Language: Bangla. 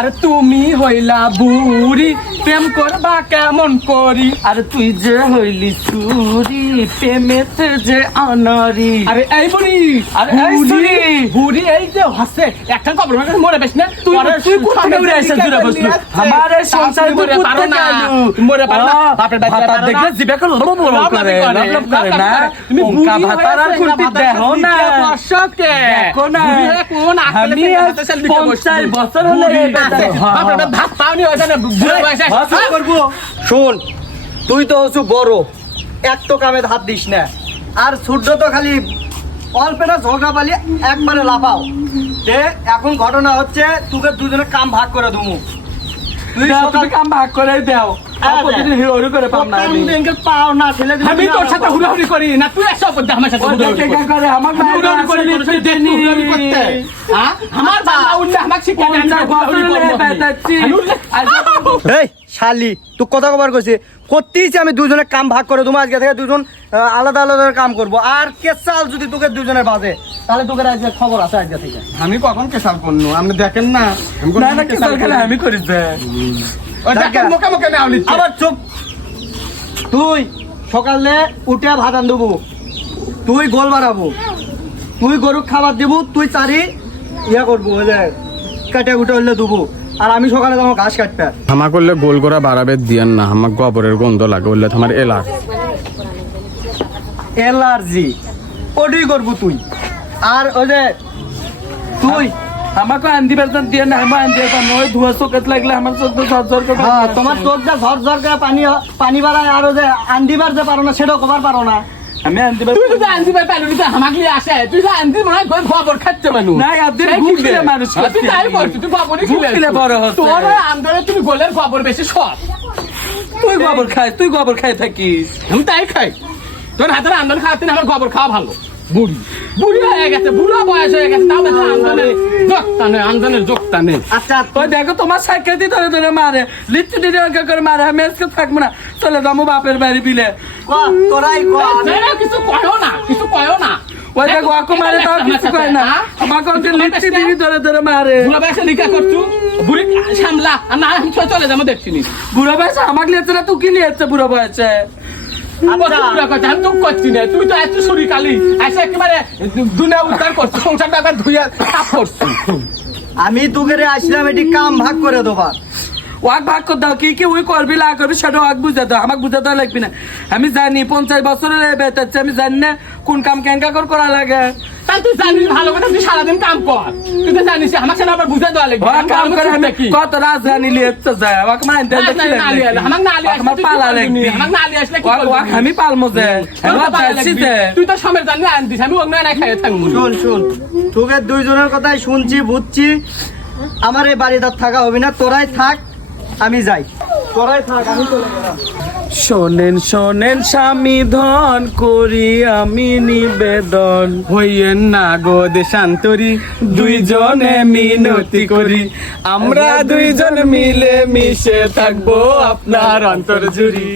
আরে তুমি হইলা বুড়ি প্রেম করবা কেমন করি আরে তুই যে হইলি চুরি প্রেমেতে যে অনারি আরে এই বুড়ি আরে এই চুরি বুড়ি এই যে হাসে একটা খবর মরে বেশ না তুই কোথা থেকে উড়ে এসে জুড়ে বসলি আমার এই সংসারে তুই পারো না মরে পারো না বাপের ভাতা দেখলে জিবে করে লব করে লব করে না তুমি মুকা ভাতার আর কুলপি দেখো না বর্ষকে দেখো না কোন আমি 50 বছর হলে বাপের ভাত পাওনি হইছে না বুড়ো বয়সে করব শোন, তুই তো হচ্ছু বড়, এক তো কামে হাত দিস না, আর সূর্য তো খালি অল্পেটা ঝগড়া পালি একবারে লাফাও। এখন ঘটনা হচ্ছে তোকে দুজনে কাম ভাগ করে দেবো। তুই তুমি কাম ভাগ করে দাও প্রতিদিন হিরো করে পাও না আমি পাও না ছেলে আমি তোর সাথে হুড়াহুড়ি করি না তুই একশো করতে আমার সাথে হুড়াহুড়ি করে আমার হুড়াহুড়ি করি তুই দেখনি হুড়াহুড়ি করতে আমার বাবা উল্লে আমাকে শিখায় এই শালি তুই কথা কবার কইছিস করতেইছি আমি দুজনে কাম ভাগ করে দেবো। আজকে থেকে দুজন আলাদা আলাদা কাম করব। আর কেসাল যদি তোকে দুজনের বাজে তাহলে তোকে আজকে খবর আছে আজকে থেকে। আমি কখন কেসাল করনু আপনি দেখেন না না না কেসাল খেলা আমি করি ওই দেখেন মুখে মুখে নাও লিখছে আবার চুপ। তুই সকালে উঠে ভাত আনবো, তুই গোল বাড়াবো, তুই গরু খাবার দেবো, তুই চারি ইয়া করবো ওই যে কাটে উঠে হলে দেবো, আর আমি সকালে তোমার ঘাস কাটবে। হামা করলে গোল করা বাড়াবে দিয়ান না, হামাক গোবরের গন্ধ লাগে বললে তোমার এলার এলার্জি ওটাই করবো তুই। আর ওই যে তুই আমাকে আন্দি বেতন দিয়ে না আমার আন্দি বেতন ওই ধোয়া চোখে লাগলে আমার চোখ ঝরঝর করে হ্যাঁ তোমার তোর যা ঝরঝর করে পানি বাড়ায়, আর ওই যে আন্দিবার যে পারো না সেটাও কবার পারো না। আমি আন্দি তুই যদি আনতে পারবি না আমাকে নিয়ে আসে তুই তো আনতে মনে হয় খবর খাচ্ছে মানুষ না আব্দুল ভুলে মানুষ তুই তাই বলছিস তুই খবরই ভুলে বড় হচ্ছে তোর আন্দোলনে তুমি গোলের খবর বেশি সব তুই গোবর খাই থাকিস আমি তাই খাই তোর হাতের আন্দোলন খাওয়াতে আমার খবর খাওয়া ভালো বুড়ি বুড়ি হয়ে গেছে বুড়ো বয়স হয়ে গেছে তাও আন্দোলনের যোগতা নেই আন্দোলনের যোগতা নেই আচ্ছা ওই দেখো তোমার সাইকেল দিয়ে ধরে ধরে মারে লিচু দিয়ে করে মারে আমি আজকে থাকবো না চলে যাবো বাপের বাড়ি বিলে তোরাই কিছু কয়ও না কিছু কয়ও না ওই দেখো আকো মারে তাও কিছু কয় না আমাকে ওদের লিচু দিয়ে ধরে ধরে মারে বুড়ো বয়সে লিখা করছু বুড়ি সামলা আর না আমি চলে যাবো দেখছি নি বুড়ো বয়সে আমাকে লিয়েছে না তুই কি লিয়েছে বুড়ো বয়সে তুই তো এত শরীর কালি এসে একেবারে দুনিয়া উদ্ধার করছো সংসারটা একবার ধুইয়া সাফ করছো আমি তোকে আসলাম এটি কাম ভাগ করে দেবার। ওয়াক ভাগ করে দাও কি কি ওই করবি লা করবি সেটা ওয়াক বুঝে দাও আমাকে বুঝে দেওয়া লাগবি না আমি জানি 50 বছরের বেতাচ্ছে আমি জানি না কোন কাম কেনকা করা লাগে তাহলে তুই জানিস ভালো কথা তুই সারাদিন কাম কর তুই তো জানিস আমাকে আবার বুঝে দেওয়া লাগবে কাম করে আমি কত রাজধানী লিয়েছে যায় আমাকে মান দেন আমি পালমো যে তুই তো সময় জানি আনতিস আমি অন্য না খাইয়ে থাকবো শুন তোকে দুইজনের কথাই শুনছি বুঝছি, আমার এই বাড়িতে থাকা হবে না, তোরাই থাক আমি যাই, তোরাই থাক আমি চলে গেলাম। শোনেন শোনেন স্বামী ধন করি আমি নিবেদন হইয়েন না গো দেশান্তরী দুইজনে মিনতি করি আমরা দুইজন মিলে মিশে থাকবো আপনার অন্তর জুড়ি